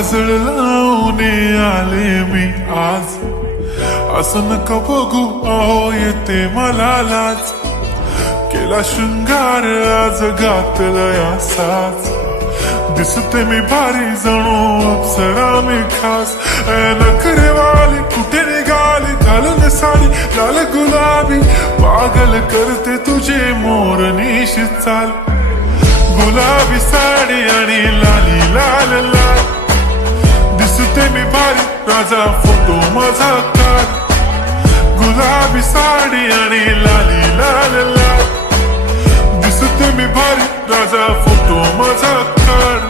काजळ लावून आले मी आज, असं नका बघू अहो येते मला लाज, केला शृंगार आज घातला असाच, दिसते मी भारी जणू अप्सरा मी खास, नखरेवाली कुठे निघाली घालून साडी लाल गुलाबी, पागल करते तुझे मोरनीशी चाल, गुलाबी साडी आणि लाली लाल लाल, दिसते मी भारी राजा फोटो माझा काढ, गुलाबी साडी आणि लाली लाल लाल, दिसते मी भारी राजा फोटो माझा काढ.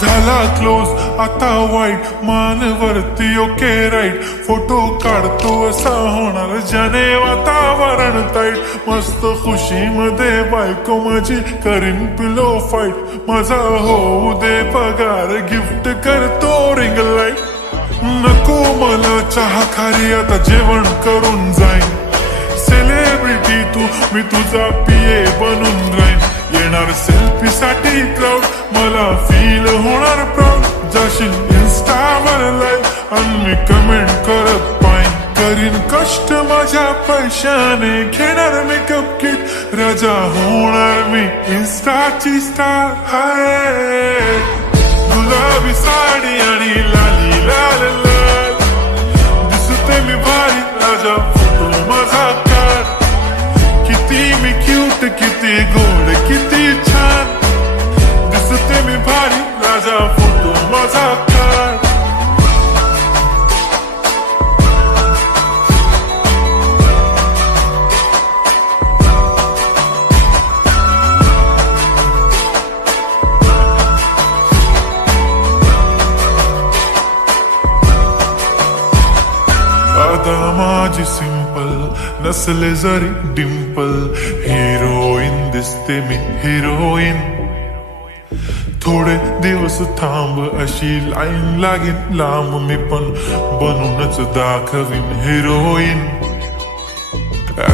झाला क्लोज आता वाईट मानवरती ओके राईट, फोटो काढतो असा होणार ज्याने वातावरण ताईट, मस्त खुशी मध्ये बायको माझी करीन पिलो फाईट, माझा होऊ दे पगार गिफ्ट करतो रिंग लाईट, नको मला चहा खारी आता जेवण करून जाईन, सेलिब्रिटी तू मी तुझा पिये बनून राहीन, येणार सेल्फी साठी क्राऊड मला फील होणार प्राऊड, जाशील इन्स्टावर लाईव्ह आणि मी कमेंट करत पाईन, करीन कष्ट माझ्या पैशाने घेणार मेकअप किट, राजा होणार मी इन्स्टाची स्टार. हाय गुलाबी साडी आणि लाली लाल लाल, दिसते मी भारी राजा फोटो माझा काढ, किती मी क्यूट किती गोड किती छान, दिसते मी भारी राजा फोटो माझा काढ. आता माझी सिंपल नसले जरी डिंपल, हिरोईन दिसते मी हिरोईन, थोडे दिवस थांब अशी लाईन लागेल लांब, मी पण बनूनच दाखवीन हिरोईन,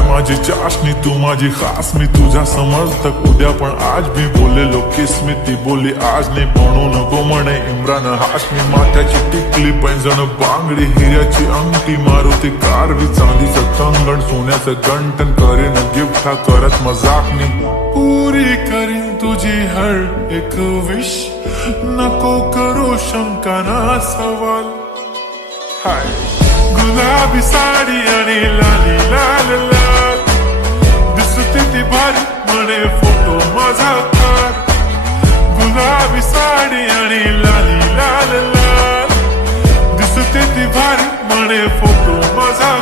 माझी चाशनी तू माझी खास, मी तुझ्या समजतक उद्या पण आज मी बोलेलो किस्मी, ती बोली आज नाही बनू नको म्हणे इम्रान हाशमी, माथ्याची टिकली पैंजण बांगडी हिऱ्याची अंगठी, मारुती कारवी चांदीचं कंगण सोन्याचं गंटन, करीन गिफ्ट हा करत मजाकनी, पुरी करीन तुझी हर एक विश, नको करू शंका ना सवाल. हाय गुलाबी साडी आणि लाली लाल लाल, दिसते ती भारी म्हणे फोटो माझा काढ, गुलाबी साडी आणि लाली लाल लाल, दिसते ती भारी म्हणे फोटो माझा